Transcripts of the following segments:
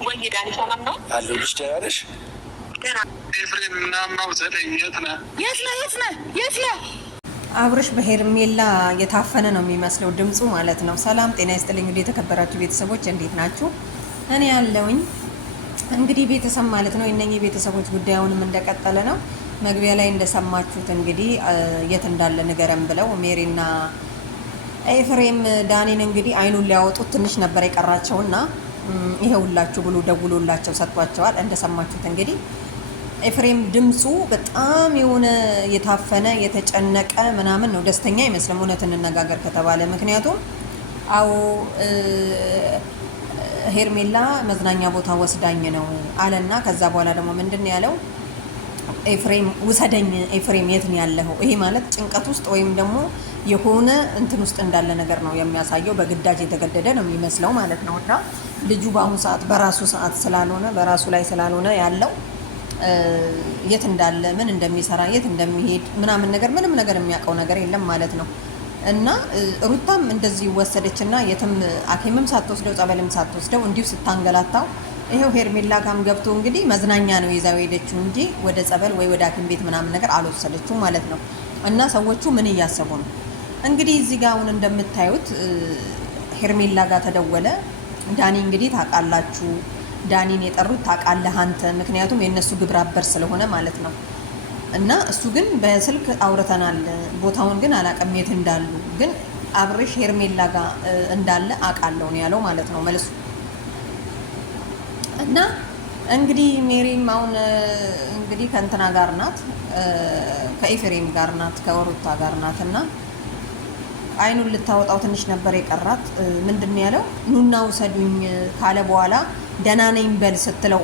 ወይ ዳኒ ሰላም ነው አለሁልሽ። ደህና ነሽ? ኤፍሬም ምናምን ነው ዘጠኝ የት ነህ? አብርሽ በሄርሜላ የታፈነ ነው የሚመስለው ድምፁ ማለት ነው። ሰላም ጤና ይስጥልኝ እንግዲህ የተከበራችሁ ቤተሰቦች እንዴት ናችሁ? እኔ ያለውኝ እንግዲህ ቤተሰብ ማለት ነው። የእነኚህ ቤተሰቦች ጉዳዩንም እንደቀጠለ ነው። መግቢያ ላይ እንደሰማችሁት እንግዲህ የት እንዳለ ንገረን ብለው ሜሪና ኤፍሬም ዳኒን እንግዲህ አይኑን ሊያወጡት ትንሽ ነበር የቀራቸውና ይሄውላችሁ ብሎ ደውሎላቸው ሰጥቷቸዋል። እንደሰማችሁት እንግዲህ ኤፍሬም ድምፁ በጣም የሆነ የታፈነ የተጨነቀ ምናምን ነው። ደስተኛ አይመስልም እውነት እንነጋገር ከተባለ። ምክንያቱም አዎ ሄርሜላ መዝናኛ ቦታ ወስዳኝ ነው አለና ከዛ በኋላ ደግሞ ምንድን ነው ያለው? ኤፍሬም ውሰደኝ፣ ኤፍሬም የት ነው ያለኸው? ይሄ ማለት ጭንቀት ውስጥ ወይም ደግሞ የሆነ እንትን ውስጥ እንዳለ ነገር ነው የሚያሳየው። በግዳጅ የተገደደ ነው የሚመስለው ማለት ነው። እና ልጁ በአሁኑ ሰዓት በራሱ ሰዓት ስላልሆነ በራሱ ላይ ስላልሆነ ያለው የት እንዳለ ምን እንደሚሰራ የት እንደሚሄድ ምናምን ነገር ምንም ነገር የሚያውቀው ነገር የለም ማለት ነው። እና ሩታም እንደዚህ ወሰደችና የትም ሐኪምም ሳትወስደው ጸበልም ሳትወስደው እንዲሁ ስታንገላታው ይሄው ሄርሜላ ጋም ገብቶ እንግዲህ መዝናኛ ነው ይዛው ሄደችው እንጂ ወደ ጸበል ወይ ወደ ሐኪም ቤት ምናምን ነገር አልወሰደችው ማለት ነው። እና ሰዎቹ ምን እያሰቡ ነው እንግዲህ እዚህ ጋር አሁን እንደምታዩት ሄርሜላ ጋር ተደወለ። ዳኒ እንግዲህ ታውቃላችሁ፣ ዳኒን የጠሩት ታውቃለህ አንተ፣ ምክንያቱም የእነሱ ግብረ አበር ስለሆነ ማለት ነው። እና እሱ ግን በስልክ አውርተናል፣ ቦታውን ግን አላውቅም የት እንዳሉ፣ ግን አብርሽ ሄርሜላ ጋር እንዳለ አውቃለሁ ነው ያለው ማለት ነው መልሱ። እና እንግዲህ ሜሪም አሁን እንግዲህ ከእንትና ጋር ናት፣ ከኤፍሬም ጋር ናት፣ ከሩታ ጋር ናት። እና አይኑን ልታወጣው ትንሽ ነበር የቀራት። ምንድን ነው ያለው? ኑና ውሰዱኝ ካለ በኋላ ደህና ነኝ በል ስትለው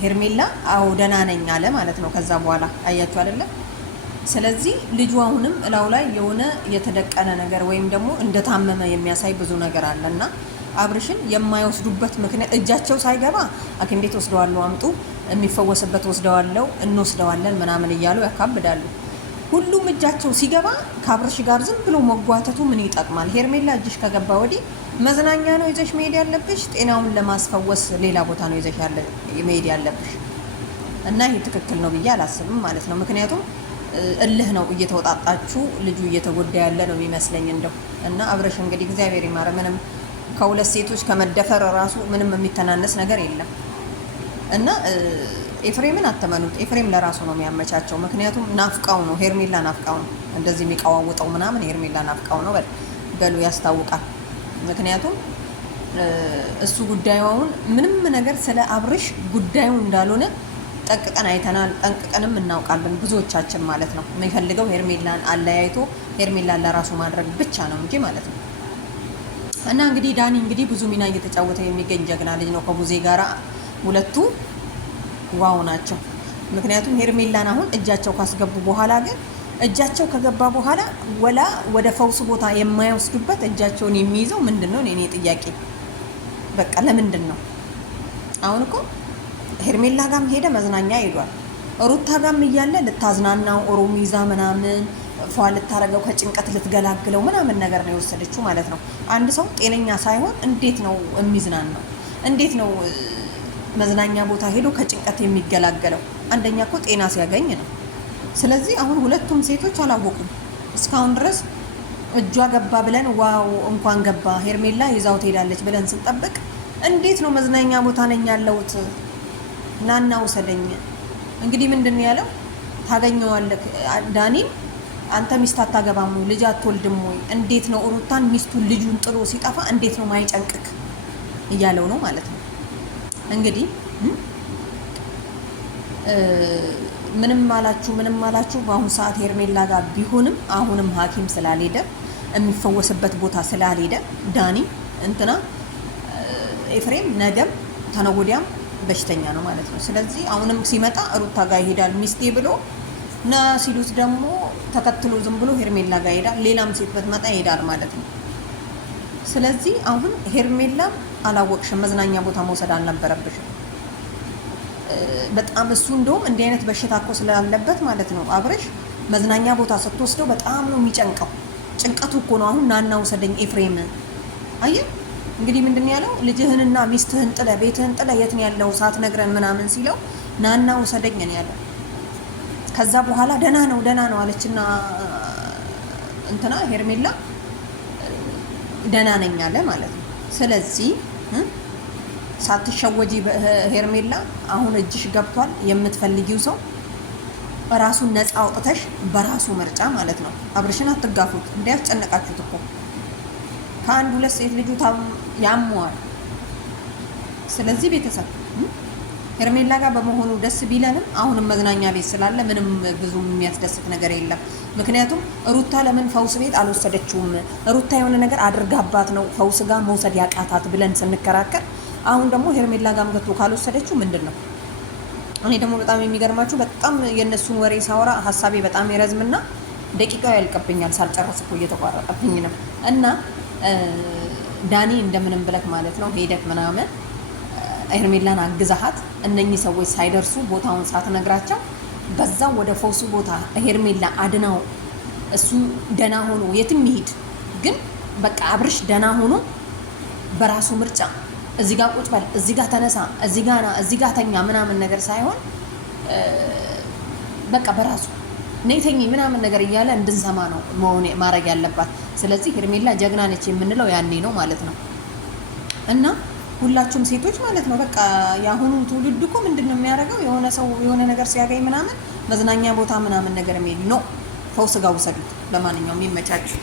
ሄርሜላ አዎ ደህና ነኝ አለ ማለት ነው። ከዛ በኋላ አያችሁ አይደለም? ስለዚህ ልጁ አሁንም እላው ላይ የሆነ የተደቀነ ነገር ወይም ደግሞ እንደታመመ የሚያሳይ ብዙ ነገር አለና አብርሽን የማይወስዱበት ምክንያት እጃቸው ሳይገባ ሐኪም ቤት ወስደዋለሁ፣ አምጡ የሚፈወስበት ወስደዋለሁ፣ እንወስደዋለን ምናምን እያሉ ያካብዳሉ። ሁሉም እጃቸው ሲገባ ከአብርሽ ጋር ዝም ብሎ መጓተቱ ምን ይጠቅማል? ሄርሜላ እጅሽ ከገባ ወዲህ መዝናኛ ነው ይዘሽ መሄድ ያለብሽ፣ ጤናውን ለማስፈወስ ሌላ ቦታ ነው ይዘሽ መሄድ ያለብሽ። እና ይሄ ትክክል ነው ብዬ አላስብም ማለት ነው። ምክንያቱም እልህ ነው እየተወጣጣችሁ ልጁ እየተጎዳ ያለ ነው የሚመስለኝ እንደው። እና አብርሽ እንግዲህ እግዚአብሔር ይማረ፣ ምንም ከሁለት ሴቶች ከመደፈር ራሱ ምንም የሚተናነስ ነገር የለም። እና ኤፍሬምን አተመኑት። ኤፍሬም ለራሱ ነው የሚያመቻቸው። ምክንያቱም ናፍቃው ነው፣ ሄርሜላ ናፍቃው ነው እንደዚህ የሚቀዋውጠው ምናምን፣ ሄርሜላ ናፍቃው ነው በሉ ያስታውቃል። ምክንያቱም እሱ ጉዳዩን ምንም ነገር ስለ አብርሽ ጉዳዩ እንዳልሆነ ጠንቅቀን አይተናል፣ ጠንቅቀንም እናውቃለን ብዙዎቻችን ማለት ነው። የሚፈልገው ሄርሜላን አለያይቶ ሄርሜላን ለራሱ ማድረግ ብቻ ነው እንጂ ማለት ነው። እና እንግዲህ ዳኒ እንግዲህ ብዙ ሚና እየተጫወተ የሚገኝ ጀግና ልጅ ነው። ከቡዜ ጋራ ሁለቱ ዋው ናቸው። ምክንያቱም ሄርሜላን አሁን እጃቸው ካስገቡ በኋላ ግን እጃቸው ከገባ በኋላ ወላ ወደ ፈውስ ቦታ የማይወስዱበት እጃቸውን የሚይዘው ምንድን ነው? እኔ ጥያቄ በቃ ለምንድን ነው? አሁን እኮ ሄርሜላ ጋም ሄደ መዝናኛ ሄዷል። ሩታ ጋም እያለ ልታዝናናው ኦሮሚዛ ምናምን ፏ ልታረገው ከጭንቀት ልትገላግለው ምናምን ነገር ነው የወሰደችው ማለት ነው። አንድ ሰው ጤነኛ ሳይሆን እንዴት ነው የሚዝናናው? እንዴት ነው መዝናኛ ቦታ ሄዶ ከጭንቀት የሚገላገለው? አንደኛ እኮ ጤና ሲያገኝ ነው። ስለዚህ አሁን ሁለቱም ሴቶች አላወቁም እስካሁን ድረስ። እጇ ገባ ብለን ዋው እንኳን ገባ ሄርሜላ ይዛው ትሄዳለች ብለን ስንጠብቅ እንዴት ነው መዝናኛ ቦታ ነኝ ያለሁት ናና ውሰደኝ። እንግዲህ ምንድን ያለው ታገኘዋለህ ዳኒም፣ አንተ ሚስት አታገባም ወይ ልጅ አትወልድም ወይ? እንዴት ነው ሩታን ሚስቱን ልጁን ጥሎ ሲጠፋ እንዴት ነው ማይጨንቅክ እያለው ነው ማለት ነው። እንግዲህ ምንም አላችሁ በአሁኑ ሰዓት ሄርሜላ ጋር ቢሆንም አሁንም ሐኪም ስላልሄደ የሚፈወስበት ቦታ ስላልሄደ ዳኒ እንትና ኤፍሬም ነገም ተነጎዲያም በሽተኛ ነው ማለት ነው። ስለዚህ አሁንም ሲመጣ ሩታ ጋር ይሄዳል ሚስቴ ብሎ ና ሲሉት ደግሞ ተከትሎ ዝም ብሎ ሄርሜላ ጋር ይሄዳል። ሌላም ሴት ብትመጣ ይሄዳል ማለት ነው። ስለዚህ አሁን ሄርሜላም አላወቅሽም፣ መዝናኛ ቦታ መውሰድ አልነበረብሽም። በጣም እሱ እንደውም እንዲህ አይነት በሽታ እኮ ስላለበት ማለት ነው አብርሽ መዝናኛ ቦታ ስትወስደው በጣም ነው የሚጨንቀው። ጭንቀቱ እኮ ነው አሁን ናና ውሰደኝ ኤፍሬም። አየህ እንግዲህ ምንድን ያለው ልጅህንና ሚስትህን ጥለ ቤትህን ጥለ የት ነው ያለው ሳትነግረን ምናምን ሲለው ናና ውሰደኝ ነው ያለው። ከዛ በኋላ ደህና ነው አለችና እንትና ሄርሜላ ደህና ነኝ አለ ማለት ነው። ስለዚህ ሳትሸወጂ ሄርሜላ አሁን እጅሽ ገብቷል። የምትፈልጊው ሰው ራሱን ነፃ አውጥተሽ በራሱ ምርጫ ማለት ነው። አብርሽን አትጋፉት። እንዲያስጨነቃችሁት እኮ ከአንድ ሁለት ሴት ልጁ ያመዋል። ስለዚህ ቤተሰብ ሄርሜላ ጋር በመሆኑ ደስ ቢለንም አሁንም መዝናኛ ቤት ስላለ ምንም ብዙ የሚያስደስት ነገር የለም። ምክንያቱም ሩታ ለምን ፈውስ ቤት አልወሰደችውም? ሩታ የሆነ ነገር አድርጋባት ነው ፈውስ ጋር መውሰድ ያቃታት ብለን ስንከራከር፣ አሁን ደግሞ ሄርሜላ ጋር መጥቶ ካልወሰደችው ምንድን ነው? እኔ ደግሞ በጣም የሚገርማችሁ በጣም የእነሱን ወሬ ሳወራ ሀሳቤ በጣም ይረዝምና ደቂቃው ያልቅብኛል። ሳልጨርስ እኮ እየተቋረጠብኝ ነው። እና ዳኒ እንደምንም ብለክ ማለት ነው ሄደክ ምናምን ሄርሜላን አግዛሃት እነኚህ ሰዎች ሳይደርሱ ቦታውን ሳትነግራቸው በዛው ወደ ፈውሱ ቦታ ሄርሜላ አድናው እሱ ደና ሆኖ የትም ይሄድ፣ ግን በቃ አብርሽ ደና ሆኖ በራሱ ምርጫ እዚህ ጋር ቁጭ በል፣ እዚህ ጋር ተነሳ፣ እዚህ ጋር ና፣ እዚህ ጋር ተኛ ምናምን ነገር ሳይሆን በቃ በራሱ ነይተኝ ምናምን ነገር እያለ እንድንሰማ ነው ማድረግ ያለባት። ስለዚህ ሄርሜላ ጀግና ነች የምንለው ያኔ ነው ማለት ነው። እና ሁላችሁም ሴቶች ማለት ነው በቃ የአሁኑ ትውልድ እኮ ምንድን ነው የሚያደርገው? የሆነ ሰው የሆነ ነገር ሲያገኝ ምናምን መዝናኛ ቦታ ምናምን ነገር የሚሄድ ነው። ፈውስ ጋር ውሰዱት። ለማንኛውም ይመቻችሁ።